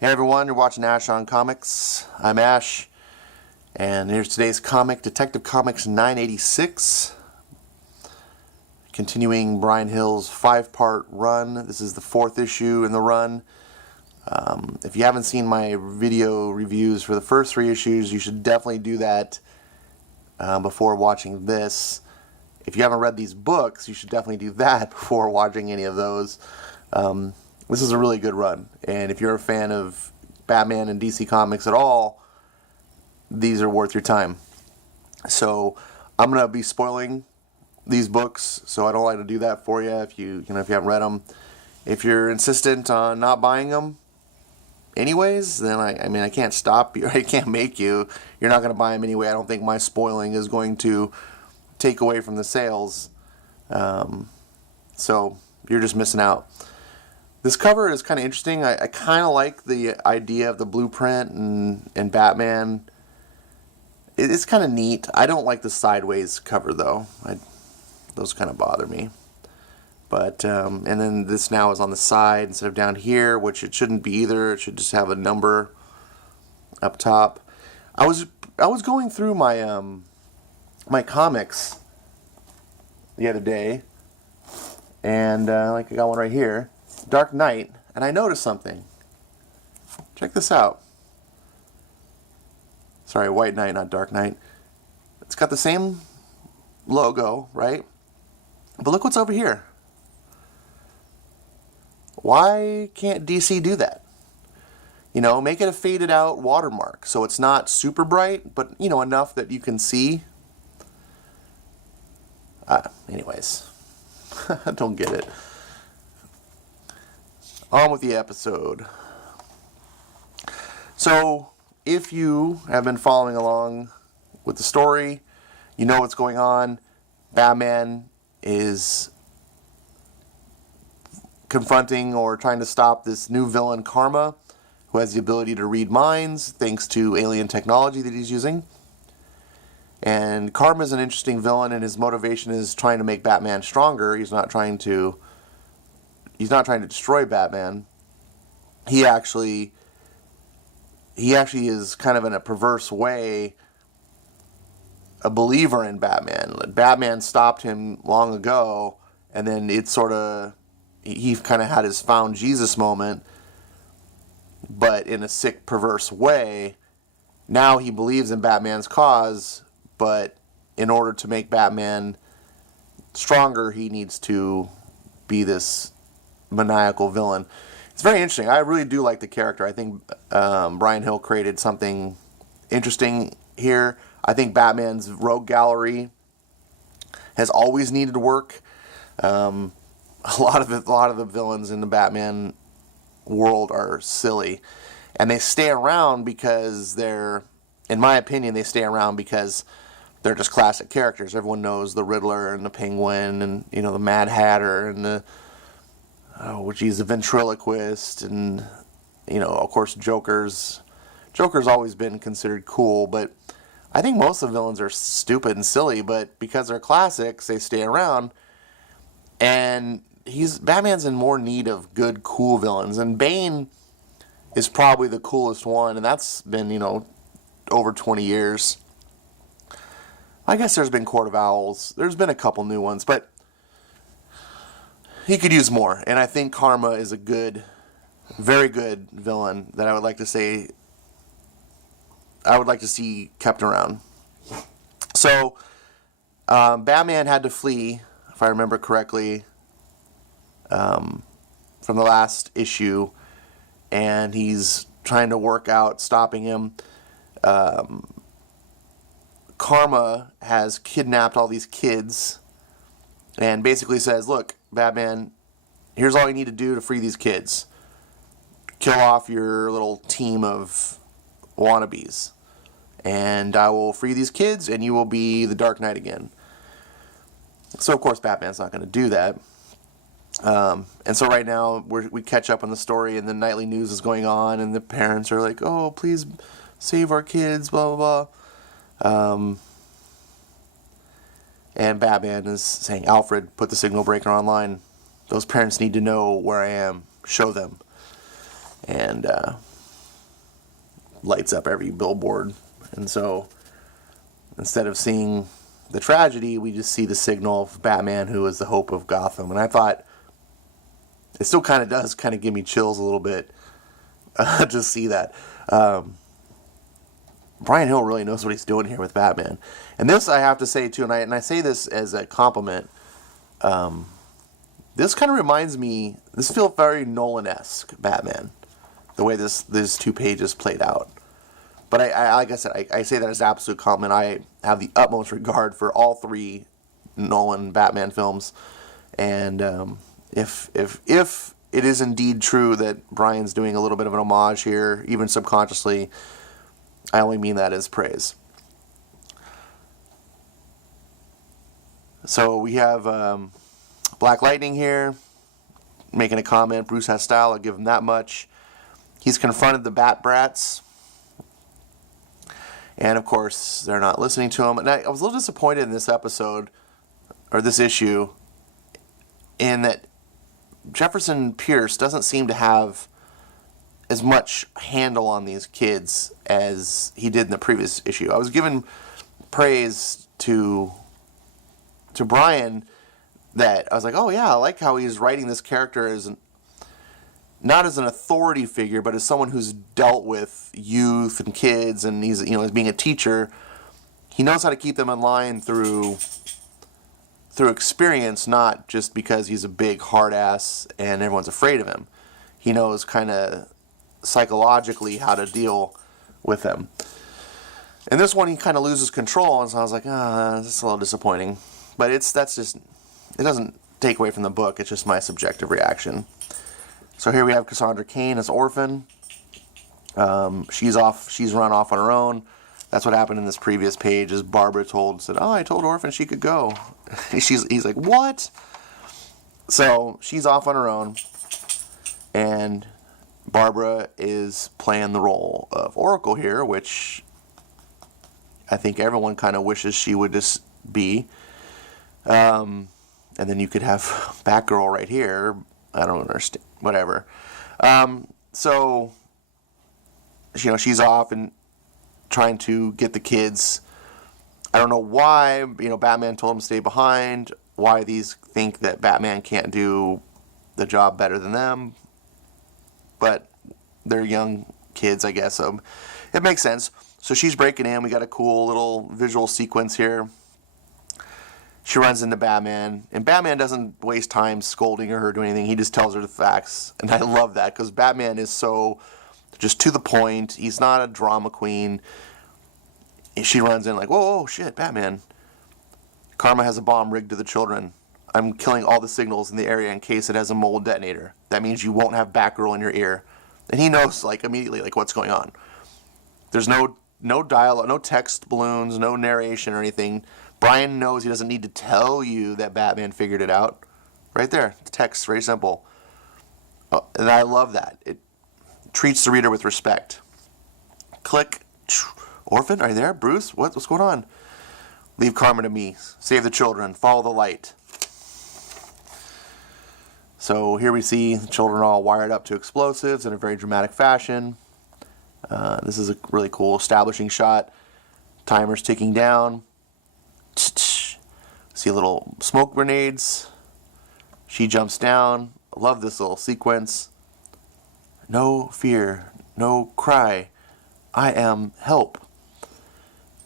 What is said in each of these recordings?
Hey everyone, you're watching Ash on Comics. I'm Ash, and here's today's comic, Detective Comics 986. Continuing Brian Hill's 5-part run. This is the 4th issue in the run. If you haven't seen my video reviews for the first 3 issues, you should definitely do that before watching this. If you haven't read these books, you should definitely do that before watching any of those. This is a really good run, and if you're a fan of Batman and DC Comics at all, these are worth your time. So I'm gonna be spoiling these books, so I don't like to do that for you if you haven't read them. If you're insistent on not buying them anyways, then I can't stop you. I can't make you. You're not gonna buy them anyway. I don't think my spoiling is going to take away from the sales. So you're just missing out. This cover is kind of interesting. I kind of like the idea of the blueprint and Batman. It's kind of neat. I don't like the sideways cover though. Those kind of bother me. But and then this now is on the side instead of down here, which it shouldn't be either. It should just have a number up top. I was going through my my comics the other day, and like I got one right here. Dark Knight, and I noticed something. Check this out. Sorry, White Knight, not Dark Knight. It's got the same logo, right? But look what's over here. Why can't DC do that? You know, make it a faded out watermark so it's not super bright, but you know, enough that you can see. Anyways, I don't get it. On with the episode. So, if you have been following along with the story, you know what's going on. Batman is confronting or trying to stop this new villain, Karma, who has the ability to read minds thanks to alien technology that he's using. And Karma is an interesting villain, and his motivation is trying to make Batman stronger. He's not trying to destroy Batman. He actually is kind of in a perverse way a believer in Batman. Batman stopped him long ago, and then he kind of had his found Jesus moment, but in a sick, perverse way. Now he believes in Batman's cause, but in order to make Batman stronger, he needs to be this maniacal villain. It's very interesting. I really do like the character. I think Brian Hill created something interesting here. I think Batman's rogue gallery has always needed work. A lot of the villains in the Batman world are silly, and they stay around because in my opinion, they stay around because they're just classic characters. Everyone knows the Riddler and the Penguin, and the Mad Hatter, and the the ventriloquist, and of course Joker's always been considered cool, but I think most of the villains are stupid and silly, but because they're classics, they stay around. And Batman's in more need of good, cool villains, and Bane is probably the coolest one, and that's been over 20 years. I guess there's been Court of Owls. There's been a couple new ones, but he could use more, and I think Karma is a very good villain that I would like to see kept around. So, Batman had to flee, if I remember correctly, from the last issue, and he's trying to work out stopping him. Karma has kidnapped all these kids and basically says, look, Batman, here's all you need to do to free these kids. Kill off your little team of wannabes, and I will free these kids, and you will be the Dark Knight again. So, of course, Batman's not going to do that. And so right now, we catch up on the story, and the nightly news is going on, and the parents are like, oh, please save our kids, blah, blah, blah. And Batman is saying, Alfred, put the signal breaker online. Those parents need to know where I am. Show them. And lights up every billboard. And so instead of seeing the tragedy, we just see the signal of Batman, who is the hope of Gotham. And I thought it still kind of does kind of give me chills a little bit to see that. Brian Hill really knows what he's doing here with Batman. And this, I have to say, too, and I say this as a compliment, this kind of reminds me, this feels very Nolan-esque, Batman, the way these 2 pages played out. But I like I said, I say that as an absolute compliment. I have the utmost regard for all 3 Nolan Batman films. And if it is indeed true that Brian's doing a little bit of an homage here, even subconsciously, I only mean that as praise. So we have Black Lightning here making a comment. Bruce has style, I'll give him that much. He's confronted the Bat Brats. And of course, they're not listening to him. And I was a little disappointed in this episode, or this issue, in that Jefferson Pierce doesn't seem to have as much handle on these kids as he did in the previous issue. I was giving praise to Brian that I was like, oh yeah, I like how he's writing this character as not as an authority figure, but as someone who's dealt with youth and kids, and he's, as being a teacher, he knows how to keep them in line through experience, not just because he's a big hard ass and everyone's afraid of him. He knows kind of psychologically how to deal with them. And this one, he kind of loses control, and so I was like, that's a little disappointing. But it doesn't take away from the book. It's just my subjective reaction. So here we have Cassandra Cain as Orphan. She's run off on her own. That's what happened in this previous page. Is Barbara said, I told Orphan she could go. He's like, what? So she's off on her own, and Barbara is playing the role of Oracle here, which I think everyone kind of wishes she would just be. And then you could have Batgirl right here. I don't understand. Whatever. So, she's off and trying to get the kids. I don't know why, Batman told them to stay behind. Why these think that Batman can't do the job better than them. But they're young kids, I guess. So it makes sense. So she's breaking in. We got a cool little visual sequence here. She runs into Batman, and Batman doesn't waste time scolding her or doing anything. He just tells her the facts, and I love that because Batman is so just to the point. He's not a drama queen. She runs in like, whoa, shit, Batman. Karma has a bomb rigged to the children. I'm killing all the signals in the area in case it has a mold detonator. That means you won't have Batgirl in your ear. And he knows, immediately, what's going on. There's no dialogue, no text balloons, no narration or anything. Brian knows he doesn't need to tell you that Batman figured it out. Right there. The text, very simple. And I love that. It treats the reader with respect. Click. Orphan, are you there? Bruce? What's going on? Leave Karma to me. Save the children. Follow the light. So here we see the children all wired up to explosives in a very dramatic fashion. This is a really cool establishing shot. Timer's ticking down. See little smoke grenades. She jumps down. I love this little sequence. No fear, no cry. I am help.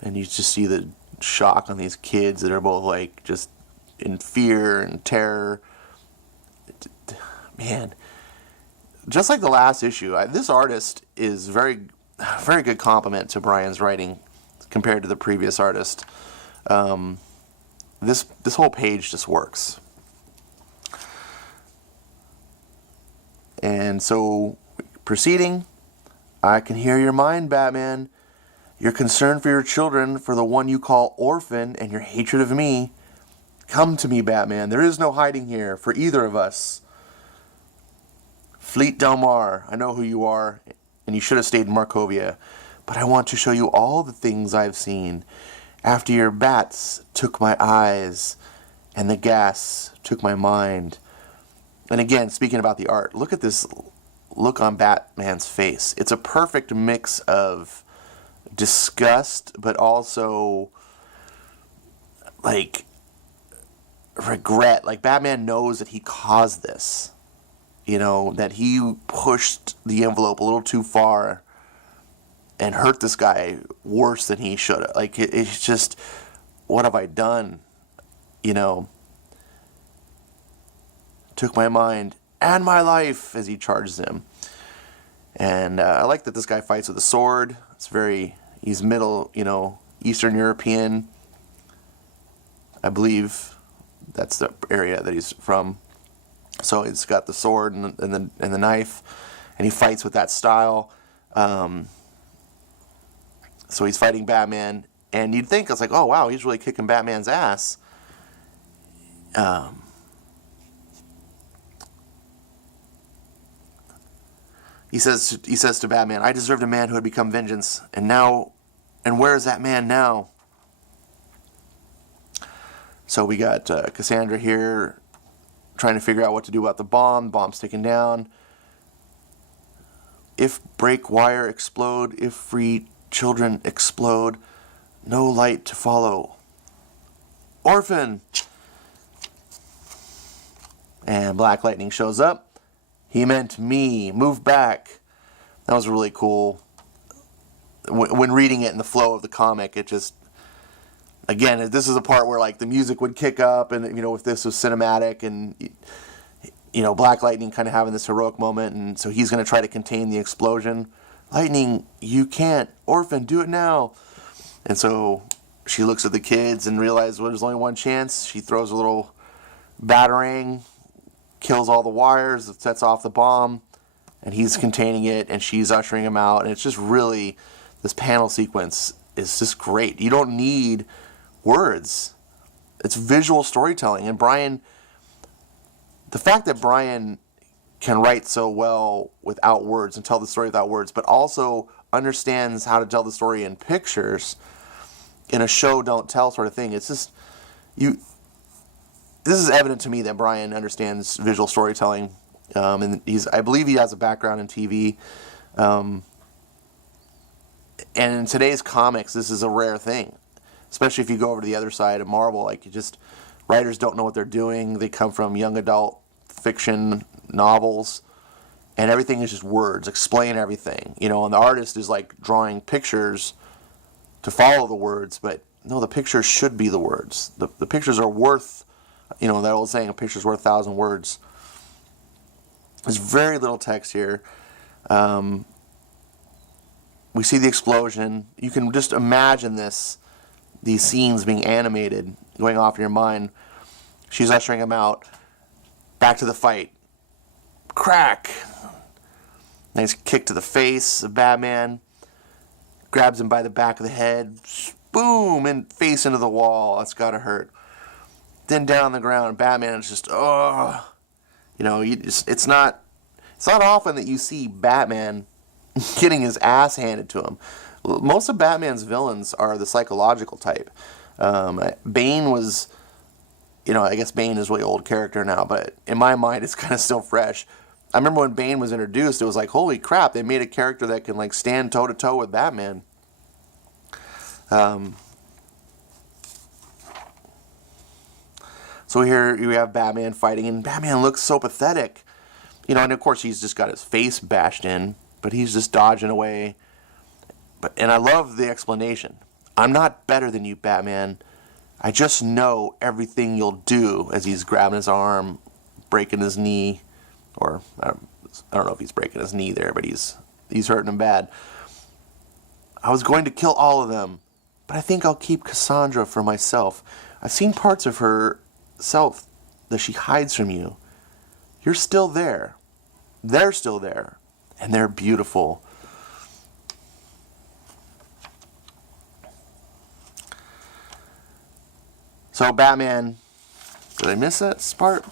And you just see the shock on these kids that are both just in fear and terror. Man, just like the last issue, this artist is very good compliment to Brian's writing compared to the previous artist. This whole page just works. And so, proceeding, I can hear your mind, Batman. Your concern for your children, for the one you call Orphan, and your hatred of me. Come to me, Batman. There is no hiding here for either of us. Fleet Del Mar, I know who you are, and you should have stayed in Markovia. But I want to show you all the things I've seen. After your bats took my eyes, and the gas took my mind. And again, speaking about the art, look at this look on Batman's face. It's a perfect mix of disgust, but also like regret. Like Batman knows that he caused this, that he pushed the envelope a little too far and hurt this guy worse than he should have. Like it's just, what have I done? Took my mind and my life as he charges him. And I like that this guy fights with a sword. He's middle, Eastern European. I believe that's the area that he's from. So he's got the sword and the knife, and he fights with that style. So he's fighting Batman, and you'd think, it's like, oh wow, he's really kicking Batman's ass. He says to Batman, I deserved a man who had become vengeance, and where is that man now? So we got Cassandra here trying to figure out what to do about the bomb. The bomb's taken down. If break wire explode, if free children explode, no light to follow. Orphan! And Black Lightning shows up. He meant me. Move back. That was really cool. When reading it in the flow of the comic, it just... Again, this is a part where like the music would kick up, and if this was cinematic, and Black Lightning kind of having this heroic moment, and so he's going to try to contain the explosion. Lightning, you can't. Orphan, do it now. And so she looks at the kids and realizes, well, there's only one chance. She throws a little batarang, kills all the wires, sets off the bomb, and he's containing it, and she's ushering him out. And it's just really, this panel sequence is just great. You don't need words. It's visual storytelling. And the fact that Brian can write so well without words and tell the story without words, but also understands how to tell the story in pictures, in a show don't tell sort of thing. It's just, this is evident to me that Brian understands visual storytelling, and I believe he has a background in TV. And in today's comics, this is a rare thing, especially if you go over to the other side of Marvel. Like, writers don't know what they're doing. They come from young adult fiction novels, and everything is just words, explain everything, and the artist is like drawing pictures to follow the words, but no, the pictures should be the words. The pictures are worth, that old saying, a picture's worth 1,000 words. There's very little text here. We see the explosion. You can just imagine these scenes being animated, going off in your mind. She's ushering him out. Back to the fight. Crack! Nice kick to the face of Batman. Grabs him by the back of the head. Boom! And face into the wall. That's gotta hurt. Then down on the ground, Batman is just, it's not often that you see Batman getting his ass handed to him. Most of Batman's villains are the psychological type. Bane was, I guess Bane is a really old character now, but in my mind it's kind of still fresh. I remember when Bane was introduced, it was like, holy crap, they made a character that can like stand toe to toe with Batman. So here you have Batman fighting, and Batman looks so pathetic. And of course he's just got his face bashed in, but he's just dodging away. And I love the explanation. I'm not better than you, Batman. I just know everything you'll do, as he's grabbing his arm, breaking his knee. Or, I don't know if he's breaking his knee there, but he's hurting him bad. I was going to kill all of them, but I think I'll keep Cassandra for myself. I've seen parts of herself that she hides from you. You're still there. They're still there. And they're beautiful. So Batman, did I miss that part?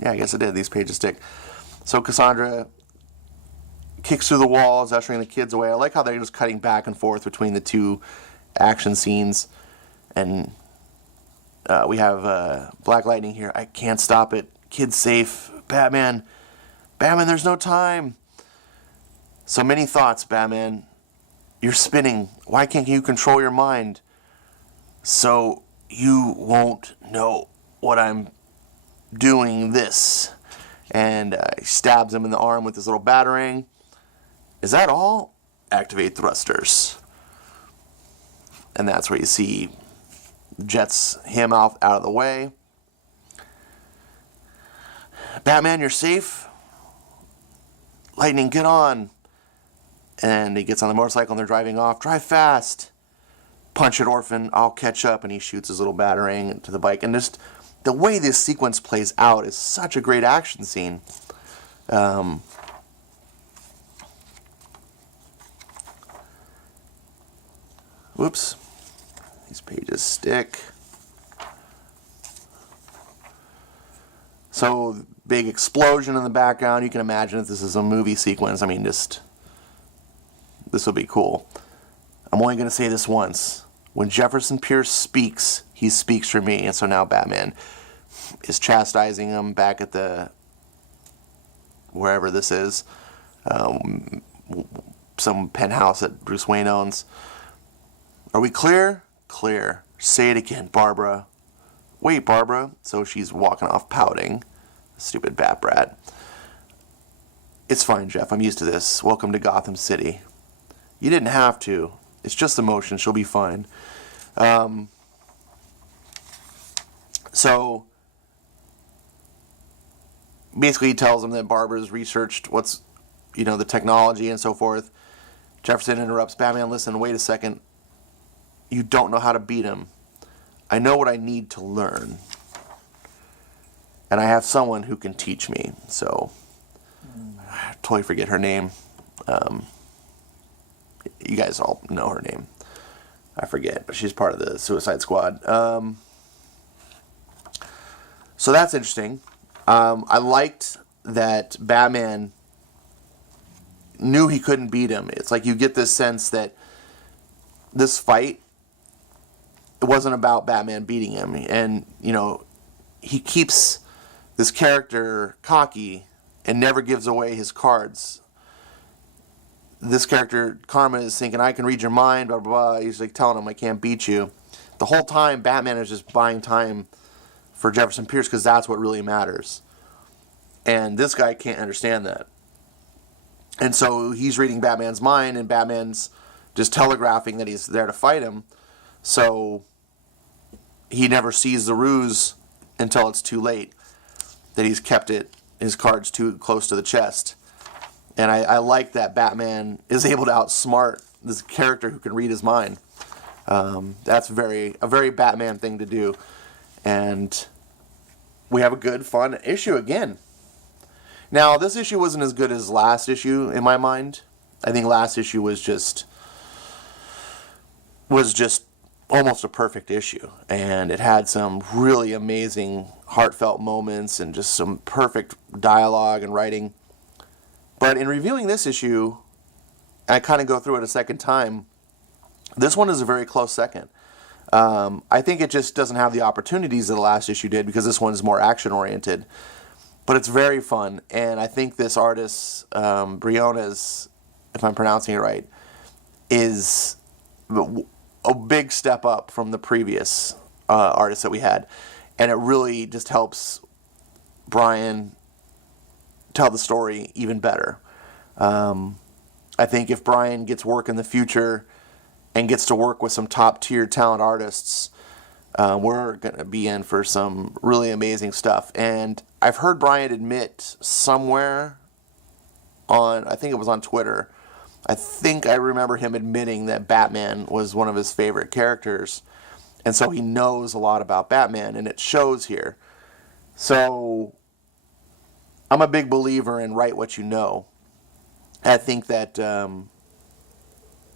Yeah, I guess I did. These pages stick. So Cassandra kicks through the walls, ushering the kids away. I like how they're just cutting back and forth between the two action scenes. And we have Black Lightning here. I can't stop it. Kid's safe. Batman, there's no time. So many thoughts, Batman. You're spinning. Why can't you control your mind? So you won't know what I'm doing this. And he stabs him in the arm with his little batarang. Is that all? Activate thrusters. And that's where you see jets him out of the way. Batman, you're safe. Lightning, get on. And he gets on the motorcycle and they're driving off. Drive fast. Punch it, Orphan. I'll catch up. And he shoots his little batarang to the bike. And just the way this sequence plays out is such a great action scene. Whoops. These pages stick. So, big explosion in the background. You can imagine if this is a movie sequence. I mean, this will be cool. I'm only going to say this once. When Jefferson Pierce speaks, he speaks for me. And so now Batman is chastising him back at the, wherever this is, some penthouse that Bruce Wayne owns. Are we clear? Clear. Say it again, Barbara. Wait, Barbara. So she's walking off pouting. Stupid bat brat. It's fine, Jeff. I'm used to this. Welcome to Gotham City. You didn't have to. It's just emotion. She'll be fine. So basically he tells him that Barbara's researched what's, the technology and so forth. Jefferson interrupts. Batman, listen, wait a second. You don't know how to beat him. I know what I need to learn. And I have someone who can teach me. So, I totally forget her name. You guys all know her name. I forget, but she's part of the Suicide Squad. So that's interesting. I liked that Batman knew he couldn't beat him. It's like you get this sense that this fight, it wasn't about Batman beating him. And, he keeps this character cocky and never gives away his cards. This character, Karma, is thinking, I can read your mind, blah, blah, blah. He's like telling him, I can't beat you. The whole time, Batman is just buying time for Jefferson Pierce because that's what really matters. And this guy can't understand that. And so he's reading Batman's mind, and Batman's just telegraphing that he's there to fight him. So he never sees the ruse until it's too late, that he's kept his cards too close to the chest. And I like that Batman is able to outsmart this character who can read his mind. That's a very Batman thing to do. And we have a good, fun issue again. Now, this issue wasn't as good as last issue in my mind. I think last issue was just almost a perfect issue. And it had some really amazing, heartfelt moments and just some perfect dialogue and writing. But in reviewing this issue, I kind of go through it a second time. This one is a very close second. I think it just doesn't have the opportunities that the last issue did because this one is more action-oriented. But it's very fun, and I think this artist, Briones, if I'm pronouncing it right, is a big step up from the previous artist that we had. And it really just helps Brian tell the story even better. I think if Brian gets work in the future and gets to work with some top-tier talent artists, we're going to be in for some really amazing stuff. And I've heard Brian admit somewhere I think it was on Twitter, I think I remember him admitting that Batman was one of his favorite characters. And so he knows a lot about Batman, and it shows here. So I'm a big believer in write what you know. I think that,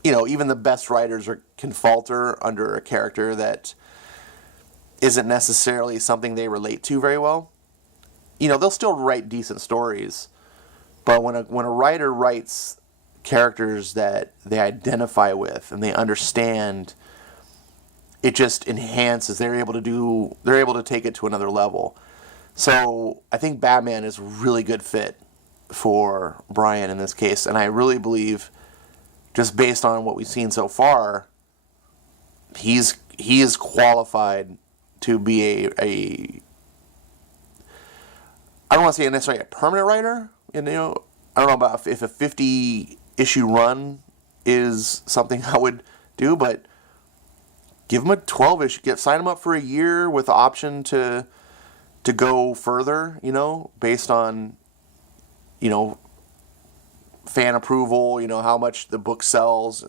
even the best writers can falter under a character that isn't necessarily something they relate to very well. They'll still write decent stories, but when a writer writes characters that they identify with and they understand, it just enhances. They're able to take it to another level. So I think Batman is a really good fit for Bryan in this case, and I really believe, just based on what we've seen so far, he is qualified to be a I don't want to say necessarily a permanent writer. You know, I don't know about if a 50 issue run is something I would do, but give him a 12 issue. Sign him up for a year with the option to go further. You know, based on, you know, fan approval. You know, how much the book sells.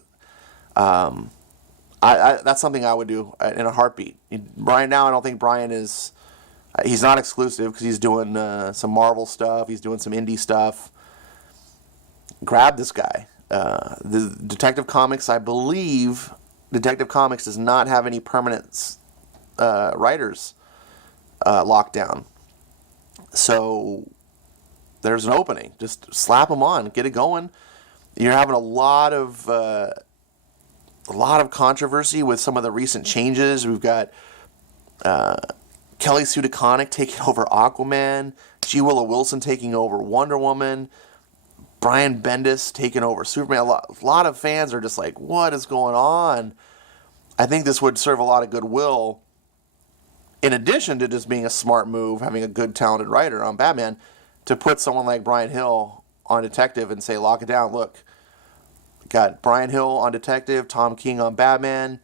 That's something I would do in a heartbeat. Right now, I don't think Bryan is. He's not exclusive because he's doing some Marvel stuff. He's doing some indie stuff. Grab this guy. The Detective Comics, I believe, Detective Comics does not have any permanent writers locked down. So there's an opening. Just slap them on. Get it going. You're having a lot of controversy with some of the recent changes. We've got Kelly Sue DeConnick taking over Aquaman, G. Willow Wilson taking over Wonder Woman, Brian Bendis taking over Superman. A lot of fans are just like, what is going on? I think this would serve a lot of goodwill, in addition to just being a smart move, having a good, talented writer on Batman, to put someone like Bryan Hill on Detective and say, lock it down. Look, got Bryan Hill on Detective, Tom King on Batman.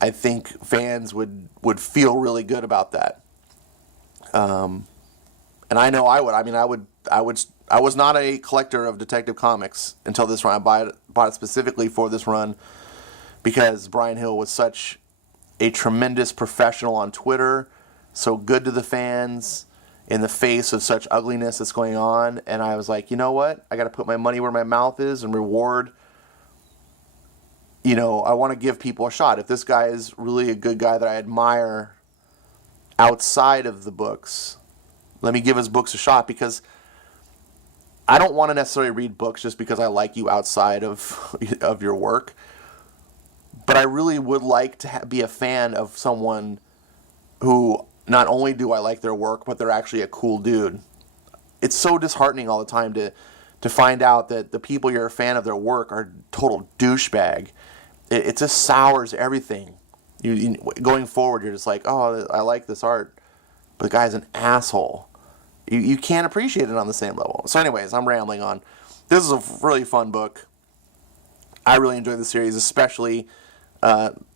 I think fans would feel really good about that. And I know I would. I mean, I was not a collector of Detective Comics until this run. I bought it specifically for this run because Bryan Hill was such a tremendous professional on Twitter, so good to the fans in the face of such ugliness that's going on. And I was like, you know what? I got to put my money where my mouth is and reward. You know, I want to give people a shot. If this guy is really a good guy that I admire outside of the books, let me give his books a shot, because I don't want to necessarily read books just because I like you outside of your work. But I really would like to be a fan of someone who not only do I like their work, but they're actually a cool dude. It's so disheartening all the time to find out that the people you're a fan of their work are total douchebag. It just sours everything. Going forward, you're just like, oh, I like this art, but the guy's an asshole. You can't appreciate it on the same level. So anyways, I'm rambling on. This is a really fun book. I really enjoyed the series, especially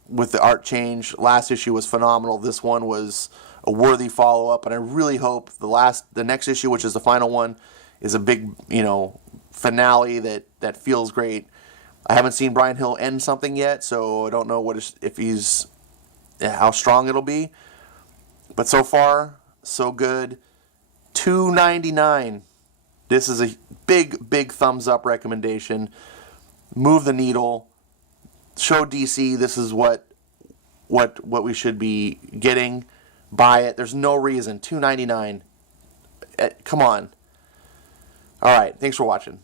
with the art change. Last issue was phenomenal. This one was a worthy follow-up, and I really hope the next issue, which is the final one, is a big, finale that feels great. I haven't seen Bryan Hill end something yet, so I don't know how strong it'll be. But so far, so good. $2.99. This is a big thumbs up recommendation. Move the needle. Show DC this is what we should be getting. Buy it. There's no reason. $2.99. Come on. All right. Thanks for watching.